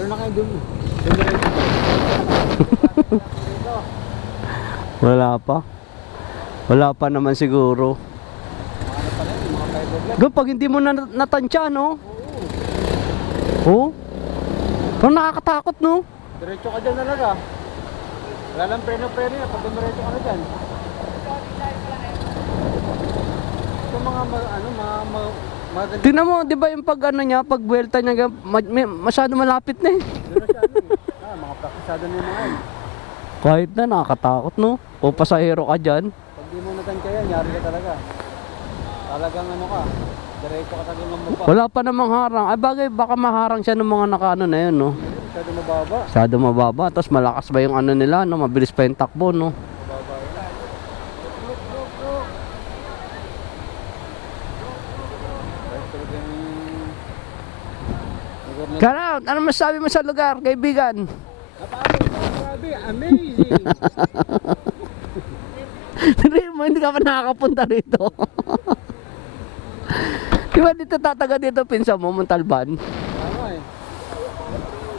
Meron na kayo dun. Dumiretso. Wala pa. Wala pa naman siguro. Ano pala yun, mga fiberglass. Go, pag hindi mo na natansya, no? Oo. Parang nakakatakot, no? Diretso ka dyan talaga. Wala lang preno-preno yan pag dumiretso ka na dyan. Ito mga maganda. Tingnan mo, di ba yung pag ano niya, pag buwelta niya, masyado malapit na eh. Doon na siya ano eh. Mga praktisado na yung mga yun. Kahit na, nakakatakot, no? O pasahero ka dyan. Pag di mo natansya yan, yari ka talaga. Talagang ano ka, diretso ka talagang mababa. Wala pa namang harang. Ay bagay, baka maharang siya ng mga nakaano na yun, no? Masyado mababa. Masyado mababa. Tapos malakas ba yung ano nila, no? Mabilis pa yung takbo, no? Mababa yun. Kahit talagang... Karaut, ano masasabi mo sa lugar, kaibigan? Grabe, amazing! Hindi ka pa nakakapunta rito. Di ba dito tataga dito, pinsa mo, Montalban?